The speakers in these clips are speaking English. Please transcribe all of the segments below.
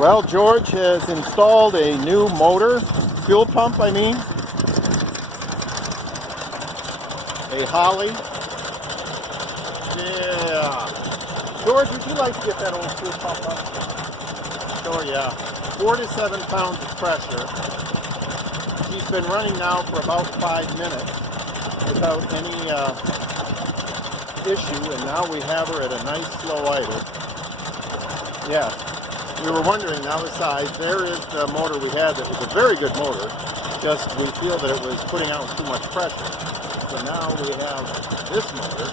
Well, George has installed a new motor, fuel pump I mean, a Holley. Yeah. George, would you like to get that old fuel pump up? Sure, yeah. 4 to 7 pounds of pressure. She's been running now for about 5 minutes without any issue, and now we have her at a nice slow idle. Yeah. We were wondering now the size. There is the motor we had that was a very good motor, just we feel that it was putting out too much pressure. So now we have this motor,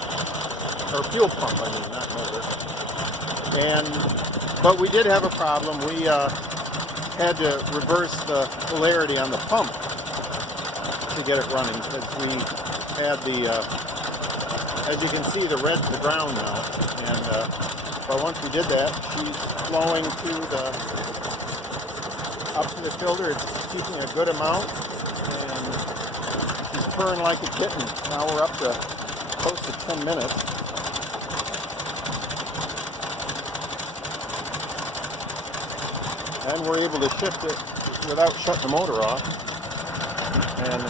or fuel pump I mean, not motor. But we did have a problem. We had to reverse the polarity on the pump to get it running, because we had the, as you can see, the red to the ground now. And but once we did that, she's flowing up to the filter. It's keeping a good amount, and she's purring like a kitten. Now we're up to close to 10 minutes. And we're able to shift it without shutting the motor off. And